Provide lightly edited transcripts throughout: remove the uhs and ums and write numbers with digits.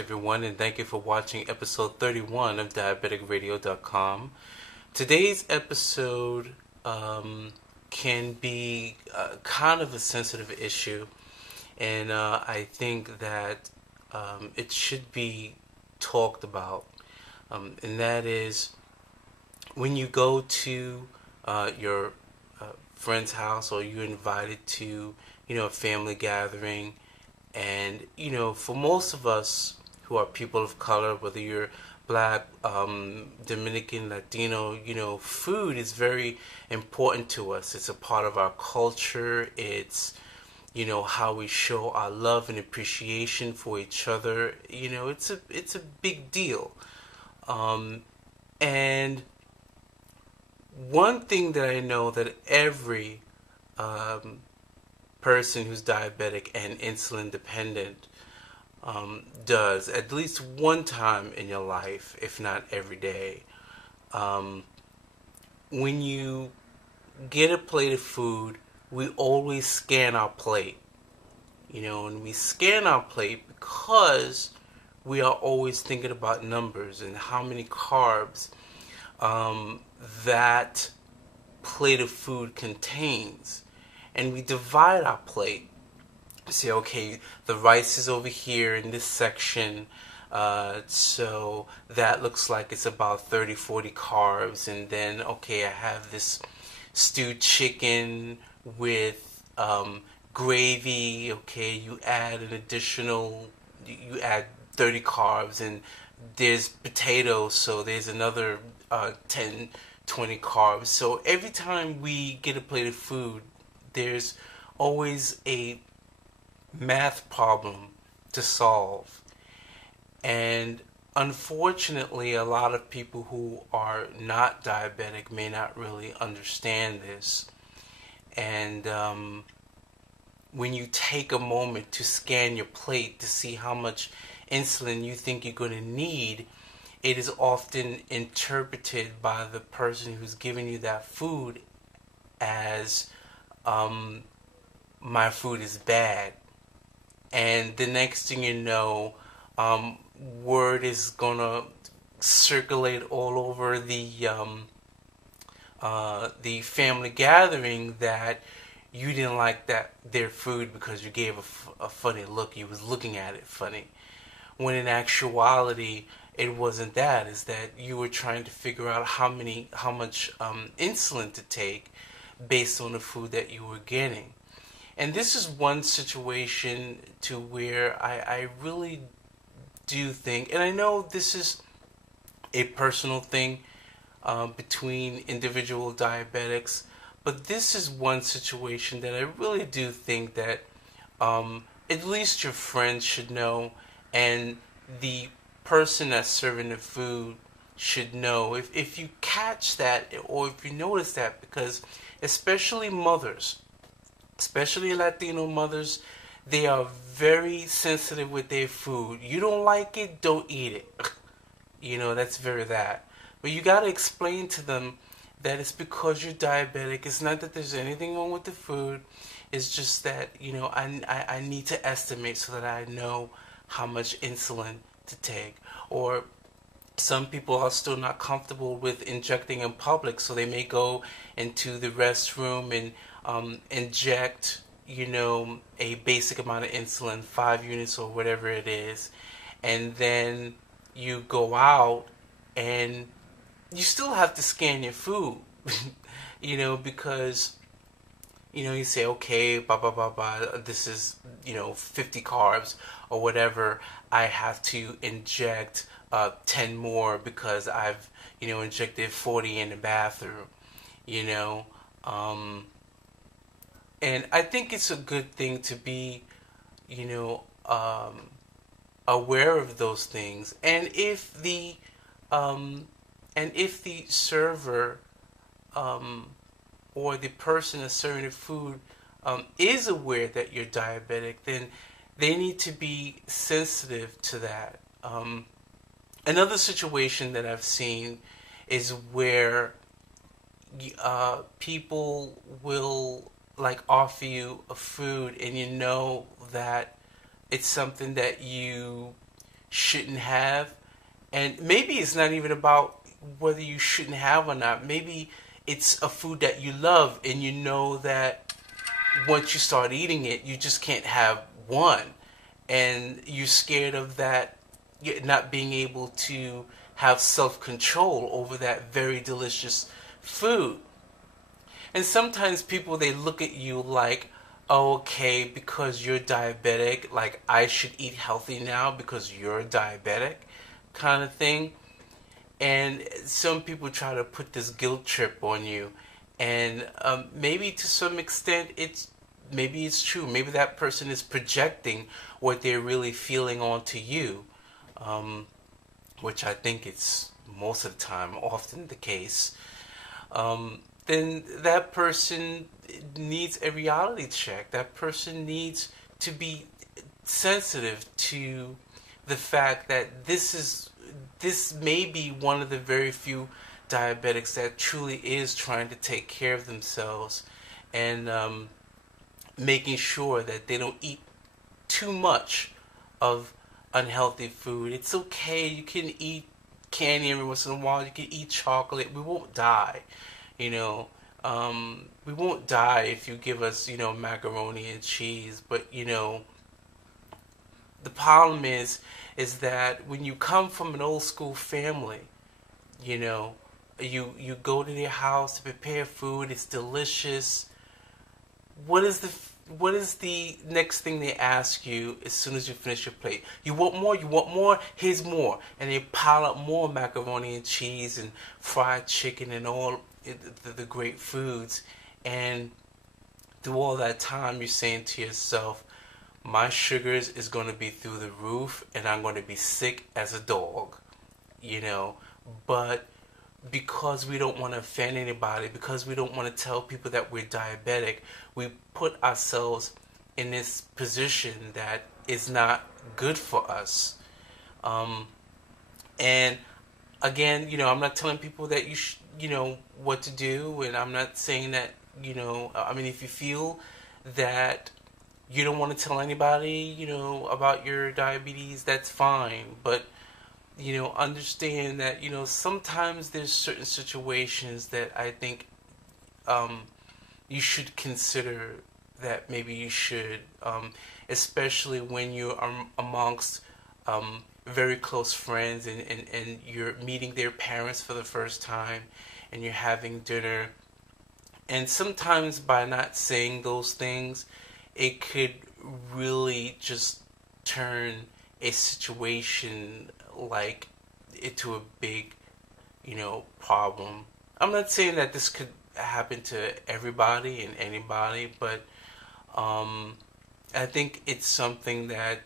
everyone, and thank you for watching episode 31 of DiabeticRadio.com. Today's episode can be kind of a sensitive issue, and I think that it should be talked about, and that is when you go to your friend's house or you're invited to, a family gathering. And, for most of us who are people of color, whether you're black, Dominican, Latino, food is very important to us. It's a part of our culture. It's, how we show our love and appreciation for each other. It's a big deal. And one thing that I know that every person who's diabetic and insulin dependent does at least one time in your life, if not every day. When you get a plate of food, we always scan our plate. And we scan our plate because we are always thinking about numbers and how many carbs that plate of food contains. And we divide our plate. We say, okay, the rice is over here in this section, so that looks like it's about 30, 40 carbs. And then, okay, I have this stewed chicken with gravy. Okay, you add 30 carbs. And there's potatoes, so there's another 10, 20 carbs. So every time we get a plate of food, there's always a math problem to solve. And unfortunately, a lot of people who are not diabetic may not really understand this. And when you take a moment to scan your plate to see how much insulin you think you're going to need, it is often interpreted by the person who's giving you that food as my food is bad. And the next thing you know, word is gonna circulate all over the family gathering that you didn't like their food because you gave a funny look. You was looking at it funny, when in actuality it wasn't that. Is that you were trying to figure out how much insulin to take based on the food that you were getting. And this is one situation to where I really do think, and I know this is a personal thing between individual diabetics, but this is one situation that I really do think that at least your friends should know, and the person that's serving the food should know. If you catch that, or if you notice that, because especially mothers, especially Latino mothers, they are very sensitive with their food. You don't like it, don't eat it. That's very that. But you got to explain to them that it's because you're diabetic. It's not that there's anything wrong with the food. It's just that, I need to estimate so that I know how much insulin to take. Or some people are still not comfortable with injecting in public, so they may go into the restroom and inject, a basic amount of insulin, 5 units or whatever it is, and then you go out and you still have to scan your food, because, you say, okay, blah, blah, blah, blah, this is, 50 carbs or whatever, I have to inject 10 more because I've, injected 40 in the bathroom, and I think it's a good thing to be, aware of those things. And if the server or the person that's serving the food is aware that you're diabetic, then they need to be sensitive to that. Another situation that I've seen is where people will offer you a food, and that it's something that you shouldn't have. And maybe it's not even about whether you shouldn't have or not. Maybe it's a food that you love and you know that once you start eating it, you just can't have one. And you're scared of that, not being able to have self-control over that very delicious food. And sometimes people, they look at you like, oh, okay, because you're diabetic, like I should eat healthy now because you're diabetic, kind of thing. And some people try to put this guilt trip on you, and maybe to some extent maybe it's true. Maybe that person is projecting what they're really feeling onto you, which I think it's most of the time often the case. Then that person needs a reality check. That person needs to be sensitive to the fact that this may be one of the very few diabetics that truly is trying to take care of themselves, and making sure that they don't eat too much of unhealthy food. It's okay. You can eat candy every once in a while. You can eat chocolate. We won't die. You know, we won't die if you give us, macaroni and cheese. But, the problem is that when you come from an old school family, you go to their house to prepare food. It's delicious. What is the next thing they ask you as soon as you finish your plate? You want more? You want more? Here's more. And they pile up more macaroni and cheese and fried chicken and all the great foods. And through all that time, you're saying to yourself, my sugars is going to be through the roof and I'm going to be sick as a dog. But because we don't want to offend anybody, because we don't want to tell people that we're diabetic, we put ourselves in this position that is not good for us. And again, I'm not telling people that what to do, and I'm not saying that, if you feel that you don't want to tell anybody, about your diabetes, that's fine. But understand that, sometimes there's certain situations that I think you should consider that maybe you should, especially when you are amongst very close friends and you're meeting their parents for the first time and you're having dinner. And sometimes by not saying those things, it could really just turn a situation like into a big, problem. I'm not saying that this could happen to everybody and anybody, but I think it's something that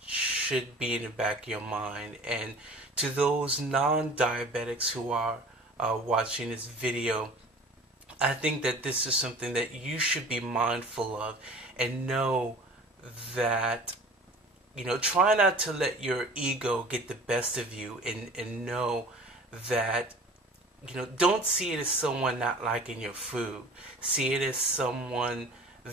should be in the back of your mind. And to those non-diabetics who are watching this video, I think that this is something that you should be mindful of and know that, try not to let your ego get the best of you, and know that, don't see it as someone not liking your food. See it as someone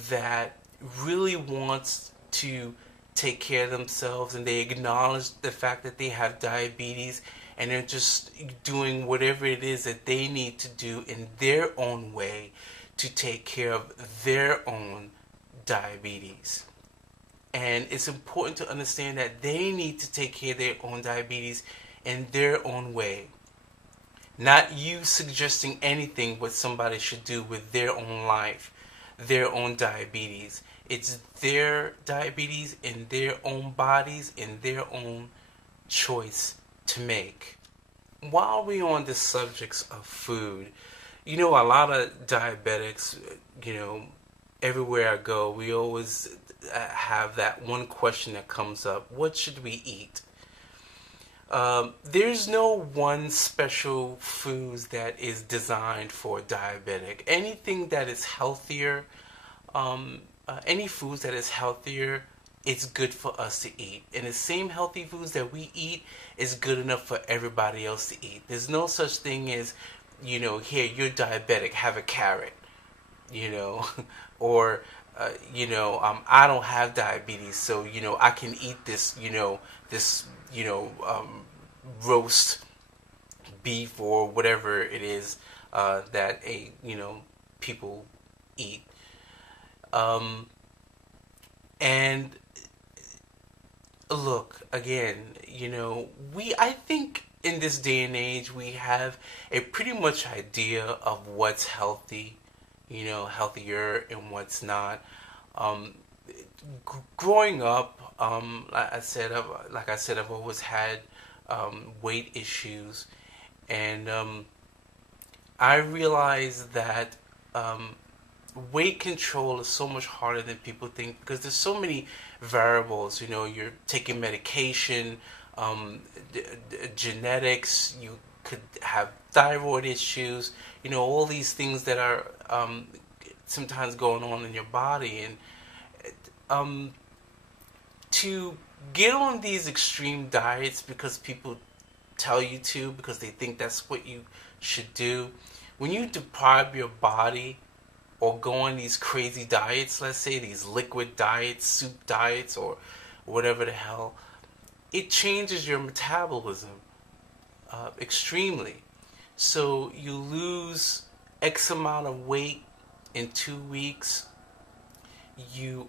that really wants to take care of themselves, and they acknowledge the fact that they have diabetes, and they're just doing whatever it is that they need to do in their own way to take care of their own diabetes. And it's important to understand that they need to take care of their own diabetes in their own way. Not you suggesting anything what somebody should do with their own life, their own diabetes. It's their diabetes in their own bodies, in their own choice to make. While we're on the subjects of food, a lot of diabetics, everywhere I go, we always have that one question that comes up: what should we eat? There's no one special foods that is designed for diabetic. Anything that is healthier, any foods that is healthier, it's good for us to eat. And the same healthy foods that we eat is good enough for everybody else to eat. There's no such thing as, here, you're diabetic, have a carrot, or I don't have diabetes, so I can eat this, this, roast beef or whatever it is that people eat. Um, and look again, I think in this day and age we have a pretty much idea of what's healthy, healthier and what's not. Um, Growing up, like I said, I've always had weight issues, and I realized that um, weight control is so much harder than people think because there's so many variables. You're taking medication, um, genetics. You could have thyroid issues. All these things that are sometimes going on in your body, and um, to get on these extreme diets because people tell you to, because they think that's what you should do. When you deprive your body or go on these crazy diets, let's say these liquid diets, soup diets, or whatever the hell, it changes your metabolism extremely. So you lose X amount of weight in 2 weeks,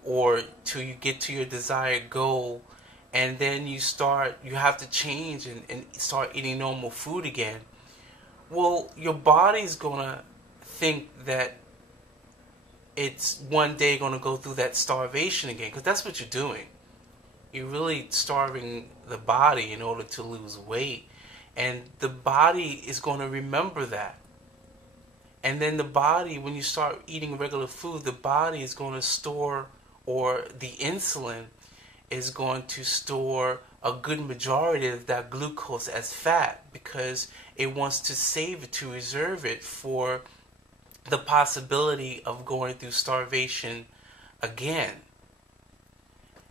or till you get to your desired goal, and then you have to change and start eating normal food again. Well, your body's gonna think that it's one day gonna go through that starvation again, because that's what you're doing. You're really starving the body in order to lose weight, and the body is going to remember that. And then the body, when you start eating regular food, the body is going to store, or the insulin is going to store a good majority of that glucose as fat, because it wants to save it, to reserve it for the possibility of going through starvation again.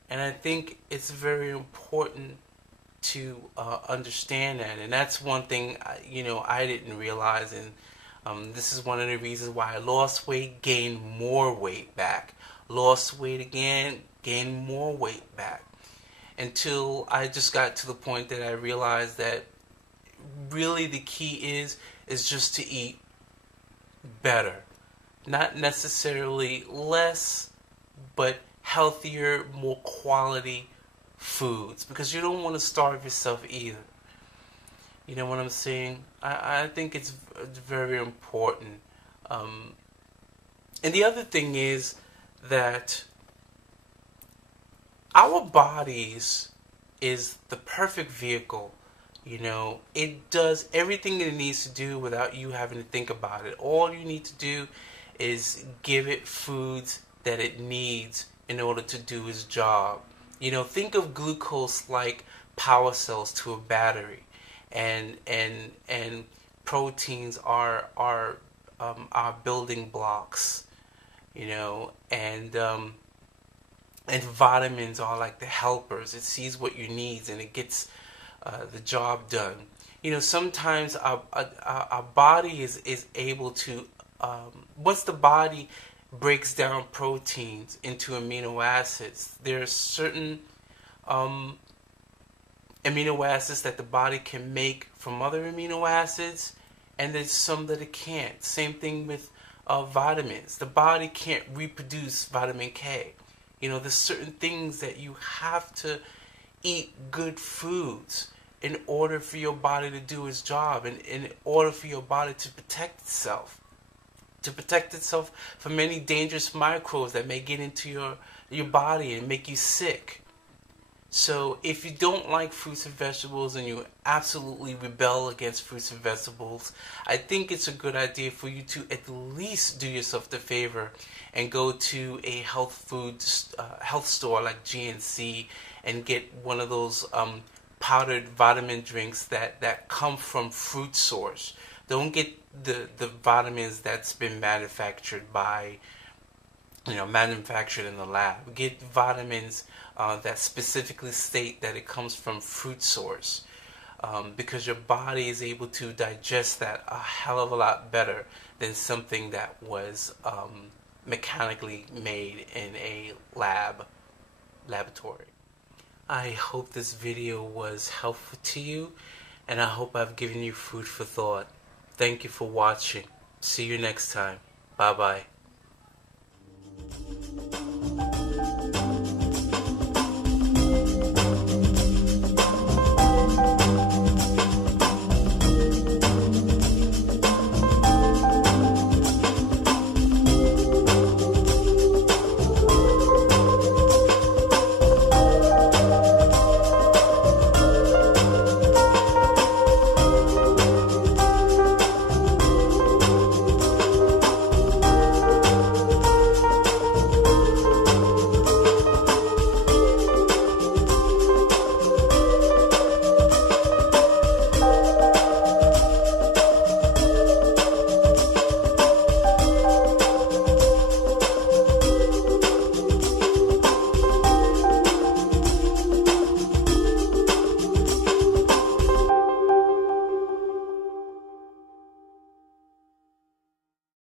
And I think it's very important to understand that. And that's one thing, I didn't realize. And this is one of the reasons why I lost weight, gained more weight back. Lost weight again, gained more weight back. Until I just got to the point that I realized that really the key is just to eat better. Not necessarily less, but healthier, more quality foods, because you don't want to starve yourself either. You know what I'm saying? I think it's very important. And the other thing is that our bodies is the perfect vehicle. It does everything it needs to do without you having to think about it. All you need to do is give it foods that it needs in order to do its job. Think of glucose like power cells to a battery, and proteins are our building blocks. And vitamins are like the helpers. It sees what you need and it gets the job done. Sometimes our body is able to, once the body breaks down proteins into amino acids, there are certain amino acids that the body can make from other amino acids, and there's some that it can't. Same thing with vitamins. The body can't reproduce vitamin K. There's certain things that you have to eat good foods in order for your body to do its job, and in order for your body to protect itself. To protect itself from any dangerous microbes that may get into your body and make you sick. So if you don't like fruits and vegetables and you absolutely rebel against fruits and vegetables, I think it's a good idea for you to at least do yourself the favor and go to a health store like GNC and get one of those powdered vitamin drinks that come from fruit source. Don't get the vitamins that's been manufactured in the lab. Get vitamins that specifically state that it comes from fruit source, because your body is able to digest that a hell of a lot better than something that was mechanically made in a laboratory. I hope this video was helpful to you, and I hope I've given you food for thought. Thank you for watching. See you next time. Bye bye.